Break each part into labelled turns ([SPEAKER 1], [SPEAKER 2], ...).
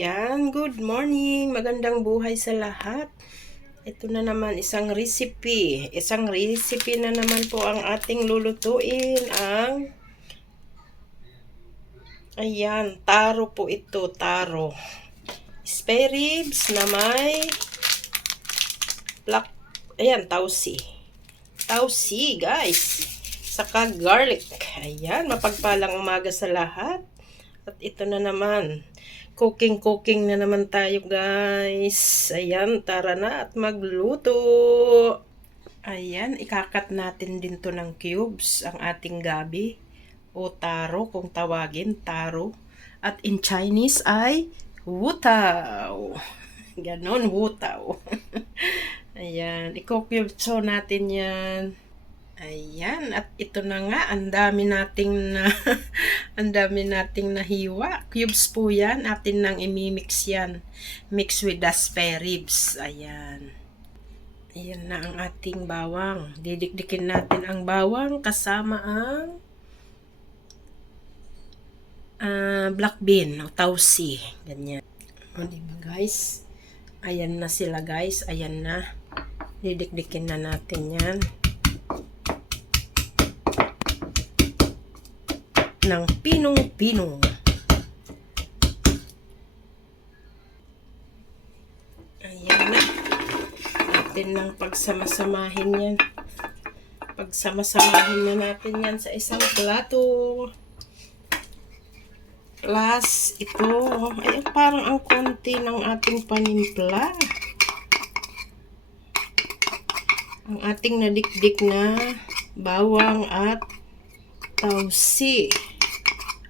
[SPEAKER 1] Ayan, good morning. Magandang buhay sa lahat. Ito na naman isang recipe. Isang recipe na naman po ang ating lulutuin. Ang Ayan, taro po ito, taro. Spare ribs na may black, ayan, tausi. Tausi, guys. Saka garlic. Ayan, mapagpalang umaga sa lahat. At ito na naman, cooking-cooking na naman tayo guys. Ayan, tara na at magluto. Ayan, ikakat natin din to ng cubes, ang ating gabi. O taro, kung tawagin, taro. At in Chinese ay wutaw. Ganon, wutaw. Ayan, i-cubes natin yan. Ayan, at ito na nga, ang dami nating na, ang dami nating nahiwa. Cubes po yan, atin nang imimix yan. Mix with the spare ribs. Ayan. Ayan na ang ating bawang. Didikdikin natin ang bawang kasama ang ah, black bean o tausi. Ganyan. O, diba guys? Ayan na sila guys. Ayan na. Didikdikin na natin yan. Ng pinong-pinong. Ayan na. Natin ng pagsamasamahin yan. Pagsamasamahin na natin yan sa isang plato. Plus, ito. Ay, parang ang konti ng ating panimpla. Ang ating nadikdik na bawang at tausi.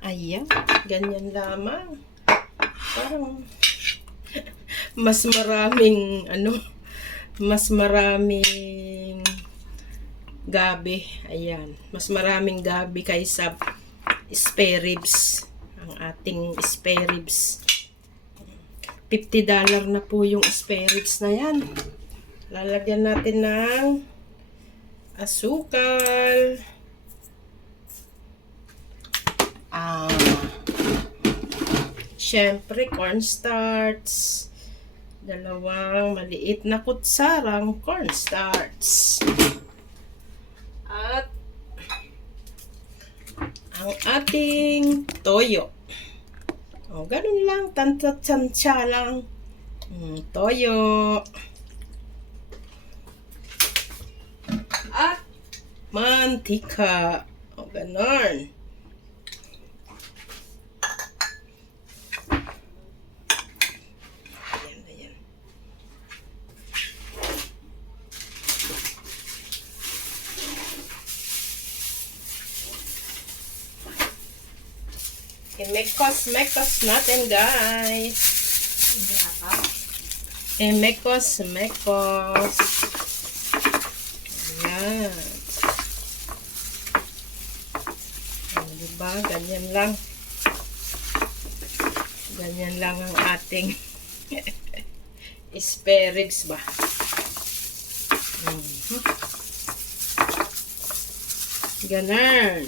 [SPEAKER 1] Ayan, ganyan lamang. Parang mas maraming ano, mas maraming gabi. Ayan, mas maraming gabi kaysa spare ribs. Ang ating spare ribs. $50 na po yung spare ribs na yan. Lalagyan natin ng asukal. Ah, syempre, cornstarch. Dalawang maliit na kutsarang cornstarch. At ang ating toyo. O, ganun lang. Tantsa-tantsa lang. Mm, toyo. At mantika. O, ganun. Ayan, ayan. I-mekos, mekos natin, guys. I-mekos, mekos. Ayan. O, diba? Ganyan lang. Ganyan lang ang ating spare ba? Mhm. Ganun.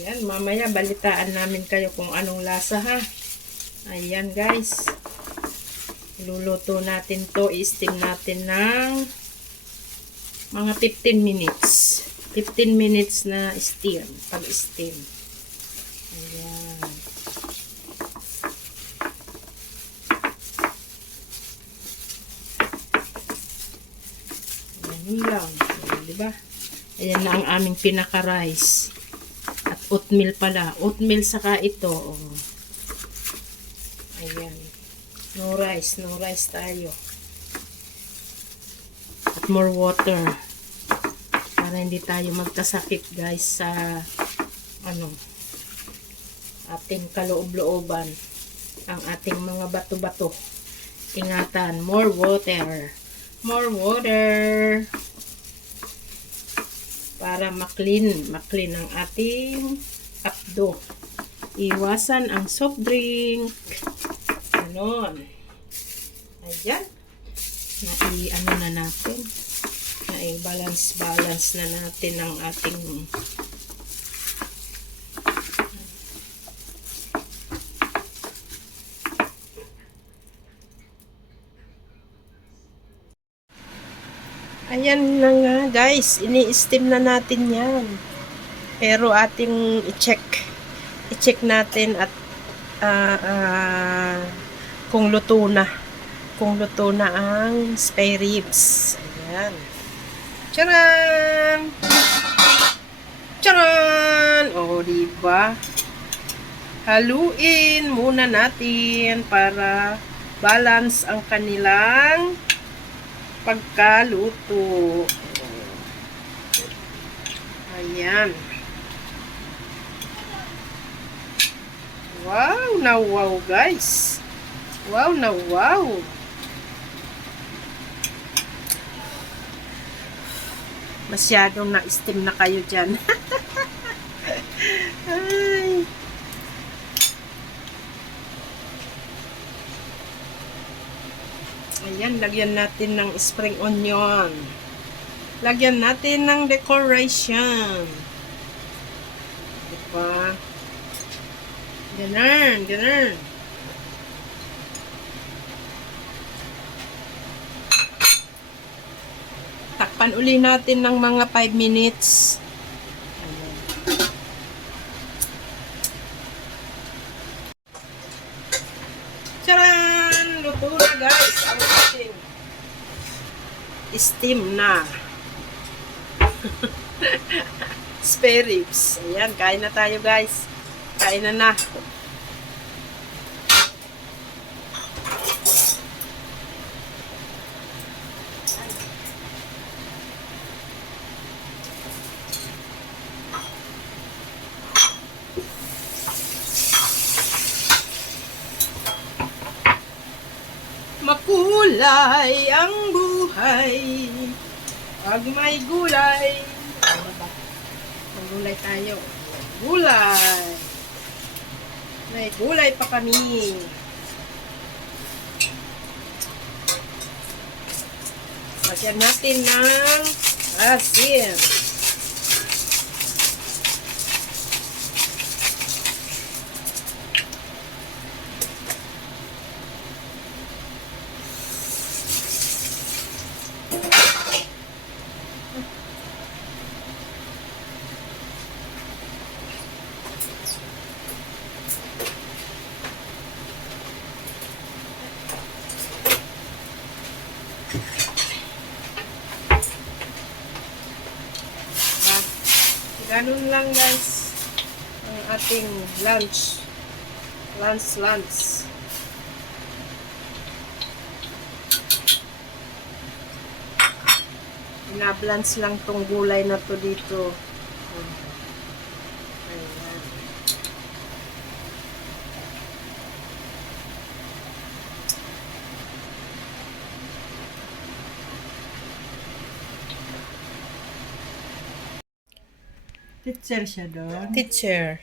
[SPEAKER 1] Ayan, mamaya balitaan namin kayo kung anong lasa ha. Ayan guys. Luluto natin to, i-steam natin ng mga 15 minutes. 15 minutes na steam, pag-steam. Ayan. Ayan lang. Ayan, di ba? Ayan na ang aming pinaka-rice. At oatmeal pala. Oatmeal saka ito. Oh. Ayan. No rice. No rice tayo. At more water. Para hindi tayo magkasakit guys sa ano ating kaloob-looban ang ating mga bato-bato. Ingatan. More water. More water para maklin, maklin ang ating apdo. Iwasan ang soft drink. Ganon. Ayan. Nai-ano na natin. Nai-balance-balance na natin ang ating Ayan na nga guys, ini-steam na natin yan. Pero ating i-check. I-check natin at ah, ah, kung luto na. Kung luto na ang spare ribs. Ayan. Charan! Charan! O, diba? Haluin muna natin para balance ang kanilang pagkaluto. Ayan. Wow na wow guys. Wow na wow. Masyadong na-steam na kayo dyan. Ay. Ayan, lagyan natin ng spring onion. Lagyan natin ng decoration. Diba? Ganun, ganun. Takpan uli natin ng mga 5 minutes. Ayan. Luto guys. Ang ating steam na. Spare ribs. Ayan, kain na tayo guys. Kain na na. Makulay ang buhay. Pag may gulay. Magulay tayo. Gulay. May gulay pa kami. Lagyan natin ng asin. Diba? Ganun lang guys ang ating lunch. Lunch, lunch. Binabalance lang tong gulay na to dito. Ayan.
[SPEAKER 2] Teacher siya doon.
[SPEAKER 1] Teacher.